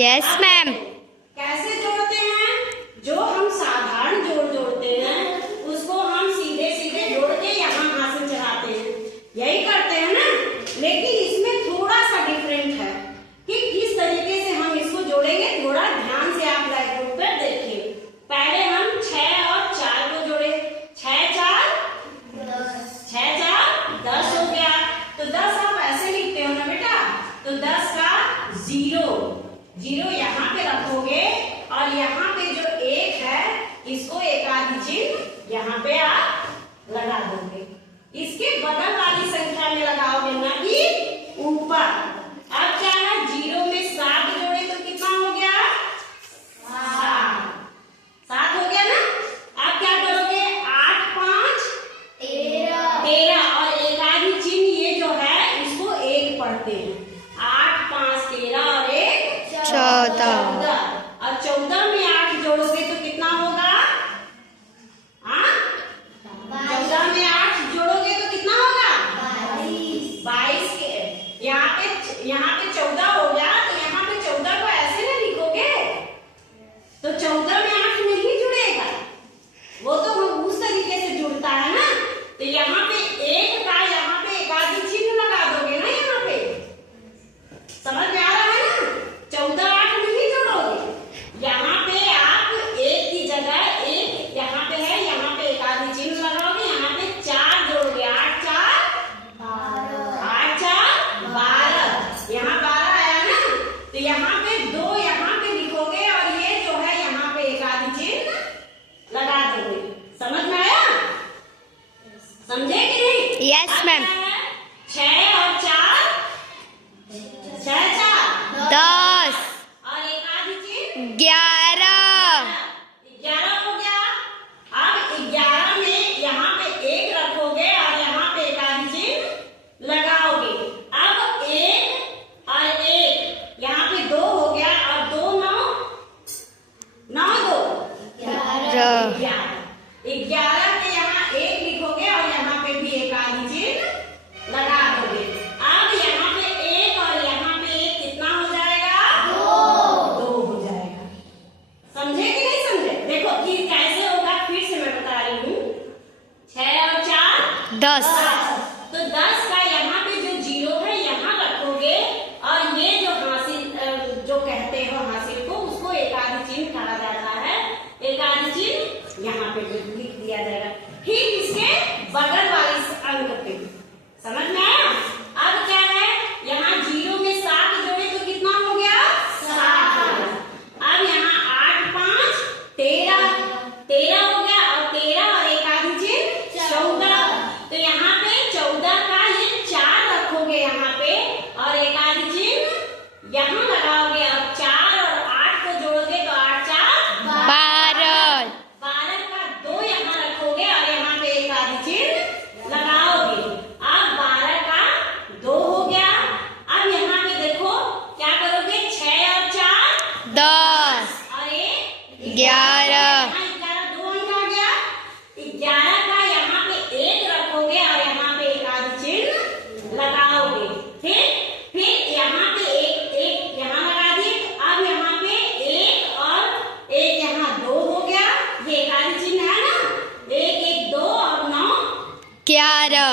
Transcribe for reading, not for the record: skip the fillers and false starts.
Yes ma'am. कैसे जोड़ते हैं? जो हम साधारण जोड़ते हैं उसको हम सीधे सीधे जोड़ के यहाँ हाथ से चढ़ाते हैं, यही करते हैं ना। लेकिन इसमें थोड़ा सा डिफरेंट है कि किस तरीके से हम इसको जोड़ेंगे। थोड़ा ध्यान से आप ब्लैक बोर्ड पर देखिए। पहले हम 6 और 4 को जोड़े। 6 4 10 हो गया। तो 10 आप ऐसे लिखते हो ना बेटा, तो 10 का 0 यहाँ पे रखोगे और यहाँ पे जो 1 है इसको एक आधी चिन्ह यहाँ पे आप लगा दोगे। इसके बगल वाली संख्या में लगाओगे ना कि ऊपर। अब क्या है, 0 में 7 जोड़े तो कितना हो गया? 7 हो गया ना। अब क्या करोगे? 8 5 13 और एक आधी चिन्ह ये जो है इसको 1 पढ़ते हैं। 8 5 13 और 1 14। और 14 में 8 जोड़ोगे तो कितना होगा? 14 में 8 जोड़ोगे तो कितना होगा? 22 के यहाँ पे 14 हो गया। तो यहाँ पे 14 को ऐसे ना लिखोगे, तो 14 में 8 नहीं जुड़ेगा। वो तो हम उस तरीके से जुड़ता है ना। तो यहाँ पे 1 का यहाँ पे एक आधी चिन्ह लगा दोगे ना। यहाँ पे समझ में आ रहा है ना? 14 8 नहीं जोड़ोगे। यहाँ पे आप 1 की जगह 1 यहाँ पे है, यहाँ पे एक आधी चिन्ह लगाओगे। यहाँ पे 4 जोड़ोगे। 8 4 12। यहाँ 12 आया ना। तो यहाँ पे 2 यहाँ पे लिखोगे और ये जो है यहाँ पे एक आधी चिन्ह लगा दोगे। समझ में आया? समझे कि नहीं? Yes ma'am. 6 और 4 6 4 10 और एक आधी चिन्ह 11 11 हो गया। अब 11 में यहाँ पे 1 रखोगे और यहाँ पे एक आधी चिन्ह लगाओगे। अब 1 और 1 यहाँ पे 2 हो गया और 2 9 2 11 के यहाँ 1 लिखोगे और यहाँ पे भी एक आधी चिन्ह लगा दोगे। अब यहाँ पे 1 और यहाँ पे 1 कितना हो जाएगा? 2 हो जाएगा। समझे कि नहीं समझे? देखो कि कैसे होगा, फिर से मैं बता रही हूँ। 6 और 4 10 तो 10 का यहाँ पे जो 0 है यहाँ रखोगे और ये जो हासिल जो कहते हो हासिल को, उसको एक आधी चिन्ह कहा जाता है। एक आधी चिन्ह यहाँ पे लिख दिया जाएगा। फिर इसके बगल वाले अंक पे। समझ में आया? अब क्या है, यहाँ 0 में 7 जोड़े तो कितना हो गया? 7 हो गया। अब यहाँ 8 5 13 हो गया और 13 और एक आधी चिन्ह 14। तो यहाँ पे 14 का ये 4 रखोगे यहाँ पे और एक आधी चिन्ह यहाँ लगाओगे। अब 4 और 8 को जोड़ोगे तो 8 4 12 12 का 2 यहाँ रखोगे और यहाँ पे एक आधी चिन्ह लगाओगे। अब 12 का 2 हो गया। अब यहाँ पे देखो क्या करोगे? 6 और 4 10 और 1 11 11 2 अंक आ गया। 11 का यहाँ पे 1 रखोगे और यहाँ पे एक आधी चिन्ह लगाओगे। फिर यहाँ पे एक यहाँ लगा दिए। अब यहाँ पे 1 और 1 यहाँ 2 हो गया। ये एक आधी चिन्ह है ना। 1 1 2 और 9 11